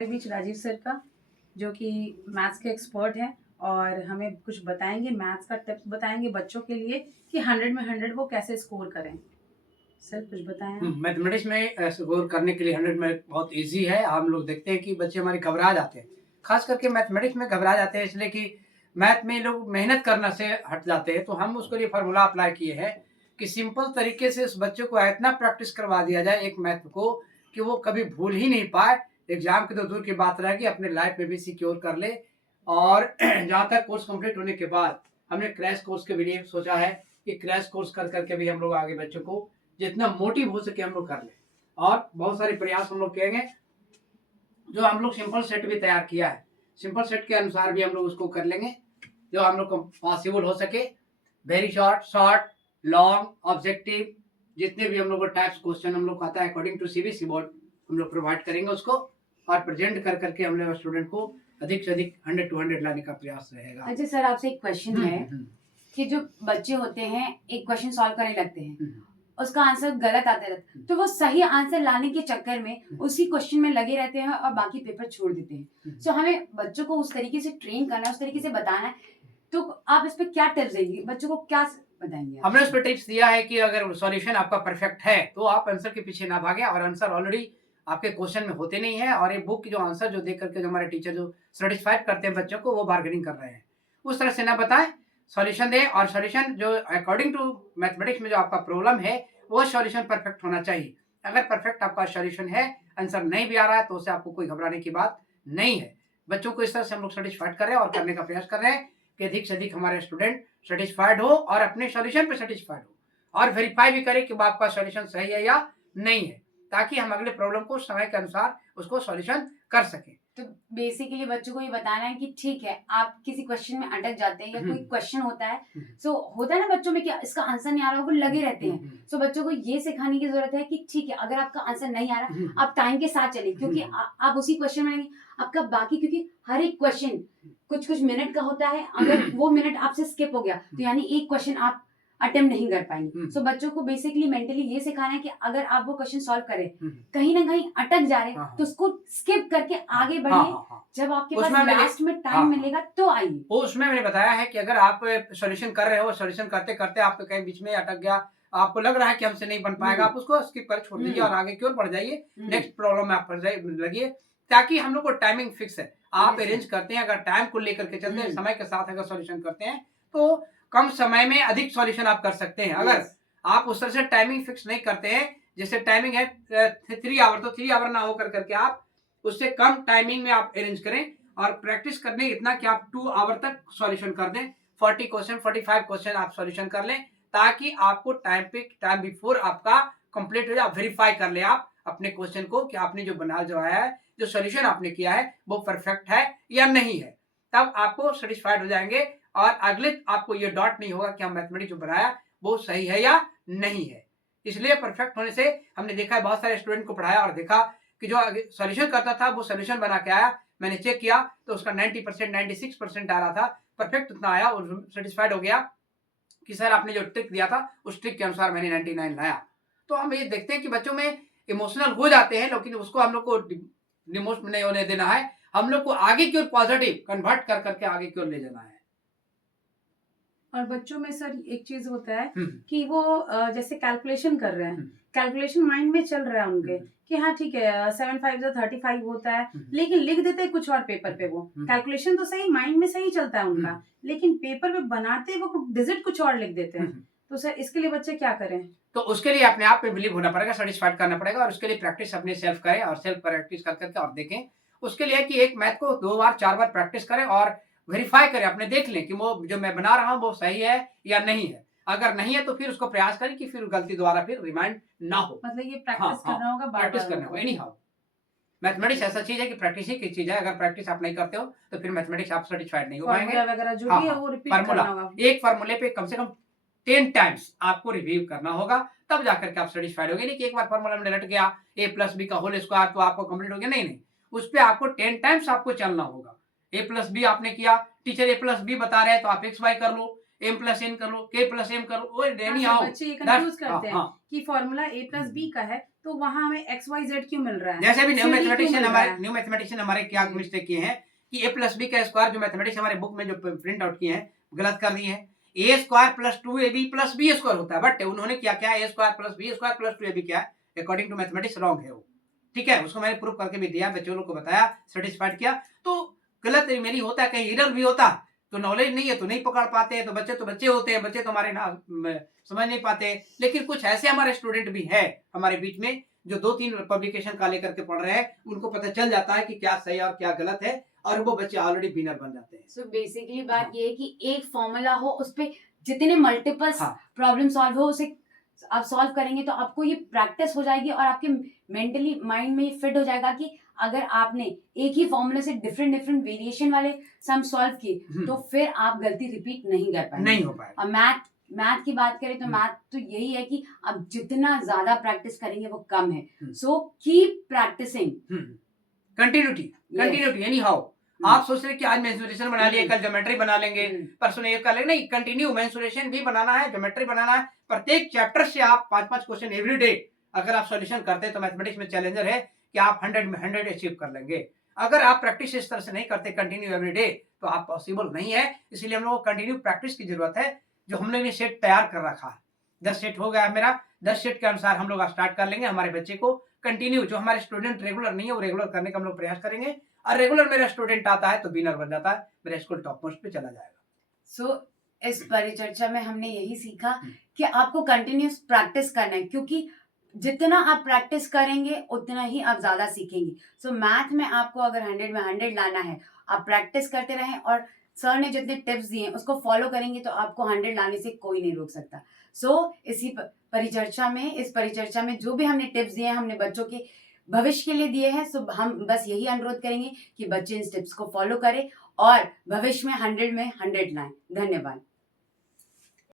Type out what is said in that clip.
के बीच राजीव सर का, जो कि मैथ्स के एक्सपर्ट हैं और हमें कुछ बताएँगे, मैथ्स का टिप्स बताएँगे बच्चों के लिए कि 100 में 100 वो कैसे स्कोर करें। सर कुछ बताएँ आप? मैथमेटिक्स में स्कोर करने के लिए 100 में बहुत ईज़ी है। हम लोग देखते हैं कि बच्चे हमारे घबरा जाते हैं। ख़ास करके मैथमेटिक्स में घबरा जाते हैं इसलिए कि मैथ में लोग मेहनत करना से हट जाते हैं। तो हम उसके लिए फ़ॉर्मूला अप्लाई किए हैं कि सिंपल तरीके से उस बच्चे को इतना प्रैक्टिस करवा दिया जाए एक मैथ को कि वो कभी भूल ही नहीं पाए। एग्ज़ाम की तो दूर की बात रहेगी, अपने लाइफ़ में भी सिक्योर कर ले। और जहाँ तक कोर्स कंप्लीट होने के बाद हमने क्रैश कोर्स के लिए सोचा है कि क्रैश कोर्स कर के भी हम लोग आगे बच्चों को जितना मोटिव हो सके हम लोग कर लें। और बहुत सारे प्रयास हम लोग किएंगे, जो हम लोग सिंपल सेट भी तैयार किया है। सिंपल सेट के अनुसार भी हम लोग उसको कर लेंगे, जो हम लोग को पॉसिबल हो सके। Very short, short, long, objective, जितने भी हम लोग को टाइप्स क्वेश्चन हम लोग को आता है अकॉर्डिंग टू सीबीएसई बोर्ड हम लोग प्रोवाइड करेंगे उसको, और प्रेजेंट कर करके हम लोग स्टूडेंट को अधिक से अधिक 100 टू 100 लाने का प्रयास रहेगा। अच्छा सर, आपसे एक क्वेश्चन है कि जो बच्चे होते हैं एक क्वेश्चन सॉल्व करने लगते हैं, उसका आंसर गलत आता रहता है, तो वो सही आंसर लाने के चक्कर में उसी क्वेश्चन में लगे रहते हैं और बाकी पेपर छोड़ देते हैं। सो हमें बच्चों को उस तरीके से ट्रेन करना है, उस तरीके से बताना है, तो आप इस पे क्या टिप्स देंगे, बच्चों को क्या बताएंगे? हमने उस पर टिप्स दिया है कि अगर सॉल्यूशन आपका परफेक्ट है तो आप आंसर के पीछे ना भागें, और आंसर ऑलरेडी आपके क्वेश्चन में होते नहीं है, और ये बुक की जो आंसर जो देख करके जो हमारे टीचर जो सेटिस्फाइड करते हैं बच्चों को, वो बार्गेनिंग कर रहे हैं, उस तरह से ना बताएं, सॉल्यूशन दें। और सॉल्यूशन जो अकॉर्डिंग टू मैथमेटिक्स में जो आपका प्रॉब्लम है वो सॉल्यूशन परफेक्ट होना चाहिए। अगर परफेक्ट आपका सॉल्यूशन है, आंसर नहीं भी आ रहा है, तो उससे आपको कोई घबराने की बात नहीं है। बच्चों को इस तरह से हम लोग सेटिस्फाइड कर रहे हैं और करने का प्रयास कर रहे हैं कि अधिक से अधिक हमारे स्टूडेंट सेटिस्फाइड हो और अपने सॉल्यूशन पे सेटिस्फाइड हो, और वेरीफाई भी करें कि आपका सॉल्यूशन सही है या नहीं है, ताकि हम अगले प्रॉब्लम को समय के अनुसार उसको सॉल्यूशन कर सकें। तो बेसिकली बच्चों को ये बताना है कि ठीक है, आप किसी क्वेश्चन में अटक जाते हैं या कोई क्वेश्चन होता है, सो होता है ना बच्चों में कि इसका आंसर नहीं आ रहा, वो लगे रहते हैं। सो बच्चों को ये सिखाने की जरूरत है कि ठीक है, अगर आपका आंसर नहीं आ रहा, आप टाइम के साथ चलिए, क्योंकि आप उसी क्वेश्चन में रहेंगे, आपका बाकी, क्योंकि हर एक क्वेश्चन कुछ कुछ मिनट का होता है, अगर वो मिनट आपसे स्किप हो गया तो यानी एक क्वेश्चन आप अटेम्प्ट नहीं कर पाएंगे। सो बच्चों को बेसिकली मेंटली ये सिखाना है कि अगर आप वो क्वेश्चन सॉल्व करें, कहीं ना कहीं अटक जा रहे हैं, तो उसको स्किप करके आगे बढ़िए। जब आपके पास लास्ट में टाइम मिलेगा तो आइए। वो उसमें मैंने बताया है कि अगर आप सॉल्यूशन कर रहे हो, सॉल्यूशन करते करते आपको कहीं बीच में अटक गया, आपको लग रहा है कि हमसे नहीं बन पाएगा, आप उसको स्किप कर छोड़ दीजिए और आगे की ओर बढ़ जाइए, नेक्स्ट प्रॉब्लम में आप लगिए, ताकि हम लोग को टाइमिंग फिक्स है। आप अरेंज करते हैं, अगर टाइम को लेकर के चलते हैं, समय के साथ अगर सॉल्यूशन करते हैं, तो कम समय में अधिक सॉल्यूशन आप कर सकते हैं। अगर आप उस तरह से टाइमिंग फिक्स नहीं करते हैं, जैसे टाइमिंग है 3 आवर, तो 3 आवर ना होकर करके आप उससे कम टाइमिंग में आप अरेंज करें, और प्रैक्टिस करने इतना कि आप 2 आवर तक सॉल्यूशन कर दें, 40 क्वेश्चन 45 क्वेश्चन आप सॉल्यूशन कर लें, ताकि आपको टाइम बिफोर आपका कंप्लीट हो जाए, वेरीफाई कर ले आप अपने क्वेश्चन को कि आपने जो बना जो है, जो सॉल्यूशन आपने किया है वो परफेक्ट है या नहीं है, तब आपको सेटिस्फाइड हो जाएंगे, और अगले आपको ये डाउट नहीं होगा कि हम मैथमेटिक्स जो बनाया वो सही है या नहीं है। इसलिए परफेक्ट होने से हमने देखा है, बहुत सारे स्टूडेंट को पढ़ाया और देखा कि जो सॉल्यूशन करता था वो सॉल्यूशन बना के आया, मैंने चेक किया तो उसका 90% 96% आ रहा था, परफेक्ट उतना आया, और सेटिस्फाइड हो गया कि सर आपने जो ट्रिक दिया था उस ट्रिक के अनुसार मैंने 99 लाया। तो हम ये देखते हैं कि बच्चों में इमोशनल हो जाते हैं, लेकिन उसको हम लोग को डिमोशन नहीं होने देना है, हम लोग को आगे की ओर पॉजिटिव कन्वर्ट कर करके आगे की ओर ले जाना है। और बच्चों में सर एक चीज होता है कि वो जैसे कैलकुलेशन कर रहे हैं, कैलकुलेशन माइंड में चल रहा है उनके कि हाँ ठीक है 7 5 35 होता है, लेकिन लिख देते हैं कुछ और पेपर पे, वो कैलकुलेशन तो सही माइंड में सही चलता है उनका, लेकिन पेपर पे बनाते वो डिजिट कुछ और लिख देते हैं। तो सर इसके लिए बच्चे क्या करें? तो उसके लिए अपने आप पे बिलीव होना पड़ेगा, सेटिस्फाइड करना पड़ेगा, और उसके लिए प्रैक्टिस अपने सेल्फ करें, और सेल्फ प्रैक्टिस कर करके और देखें। उसके लिए कि एक मैथ को 2 बार 4 बार प्रैक्टिस करें और वेरीफाई करें, अपने देख लें कि वो जो मैं बना रहा हूँ वो सही है या नहीं है। अगर नहीं है तो फिर उसको प्रयास करें कि फिर गलती दोबारा फिर रिमाइंड ना हो। मतलब ये प्रैक्टिस करना होगा, प्रैक्टिस करना होगा, एनी हाउ। मैथमेटिक्स ऐसा चीज है कि प्रैक्टिस ही की चीज है, अगर प्रैक्टिस आप नहीं करते हो तो फिर मैथमेटिक्स आप सेटिस्फाइड नहीं हो पाएंगे। फार्मूला वगैरह जो भी है वो रिपीट करना होगा, एक फार्मूले पे कम से कम 10 टाइम्स आपको रिव्यू करना होगा, तब जाकर के आप सेटिस्फाइड होंगे। नहीं कि एक बार फार्मूला में रट गया a प्लस बी का होल स्क्वायर तो आपको कंप्लीट हो गया, नहीं नहीं, उस पे आपको 10 टाइम्स आपको चलना होगा। a प्लस बी आपने किया, टीचर a प्लस बी बता रहे हैं तो आप एक्स वाई कर लो, m प्लस n कर लो, k प्लस m कर लो, बच्चे ये कंफ्यूज करते हैं कि फार्मूला a प्लस बी का है तो वहाँ हमें XYZ क्यों मिल रहा है? जैसे अभी न्यू CD क्यों मैथमेटिशियन मिल रहा है? हमारे क्या मिस्टेक किए हैं कि a प्लस बी का स्क्वायर जो मैथमेटिक्स हमारे बुक में जो प्रिंट आउट किए हैं गलत कर दिए हैं। a square plus 2ab plus b square होता है, बट उन्होंने क्या क्या a square plus b square plus 2ab क्या है, अकॉर्डिंग टू मैथमेटिक्स रॉन्ग है वो। ठीक है, उसको मैंने प्रूव करके भी दिया, बच्चों लोग को बताया, सेटिस्फाइड किया। तो गलत मेरी होता है, कहीं एरर भी होता, तो नॉलेज नहीं है तो नहीं पकड़ पाते, तो बच्चे होते हैं, बच्चे तो हमारे ना समझ नहीं पाते। लेकिन कुछ ऐसे हमारे स्टूडेंट भी है हमारे बीच में जो 2-3 पब्लिकेशन का लेकर के पढ़ रहे हैं, उनको पता चल जाता है कि क्या सही और क्या गलत है, और वो बच्चे ऑलरेडी विनर बन जाते हैं। सो बेसिकली बात हाँ। ये है कि एक फॉर्मूला हो, उस पे जितने मल्टीपल्स हाँ। प्रॉब्लम सॉल्व हो, उसे आप सॉल्व करेंगे तो आपको ये प्रैक्टिस हो जाएगी और आपके मेंटली माइंड में ये फिट हो जाएगा कि अगर आपने एक ही फॉर्मूले से डिफरेंट वेरिएशन वाले सम सॉल्व किए तो फिर आप गलती रिपीट नहीं कर पाएंगे। नहीं हो पाएगा। और मैथ की बात करें तो मैथ तो यही है कि आप जितना ज्यादा प्रैक्टिस करेंगे वो कम है। So keep practising, continuity anyhow. आप सोच रहे कि आज मेंसुरेशन बना लिए, कल ज्योमेट्री बना लेंगे, परसों ये कर लेंगे, नहीं, कंटिन्यू मेंसुरेशन भी बनाना है, ज्योमेट्री बनाना है। प्रत्येक चैप्टर से आप 5-5 क्वेश्चन एवरी डे अगर आप सॉल्यूशन करते हैं तो मैथमेटिक्स में चैलेंजर है कि आप 100 में 100 अचीव कर लेंगे। अगर आप प्रैक्टिस इस तरह से नहीं करते कंटिन्यू एवरी डे तो आप पॉसिबल नहीं है। इसलिए हम लोगों को कंटिन्यू प्रैक्टिस की जरूरत है। जो हम लोग ने सेट तैयार कर रखा है, 10 सेट हो गया मेरा, 10 सेट के अनुसार हम लोग स्टार्ट कर लेंगे। हमारे बच्चे को कंटिन्यू, जो हमारे स्टूडेंट रेगुलर नहीं है वो रेगुलर करने का हम लोग प्रयास करेंगे, और रेगुलर मेरा स्टूडेंट आता है तो विनर बन जाता है, मेरा स्कूल टॉप मोस्ट पे चला जाएगा। सो इस परिचर्चा में हमने यही सीखा कि आपको कंटिन्यूस प्रैक्टिस करना है, क्योंकि जितना आप प्रैक्टिस करेंगे उतना ही आप ज्यादा सीखेंगे। सो मैथ में आपको अगर 100 में 100 लाना है, आप प्रैक्टिस करते रहें और सर ने जितने टिप्स दिए उसको फॉलो करेंगे तो आपको 100 लाने से कोई नहीं रोक सकता। सो इस परिचर्चा में जो भी हमने टिप्स दिए हैं, हमने बच्चों के भविष्य के लिए दिए हैं। सो हम बस यही अनुरोध करेंगे कि बच्चे इन टिप्स को फॉलो करें और भविष्य में 100 में 100 लाएं। धन्यवाद।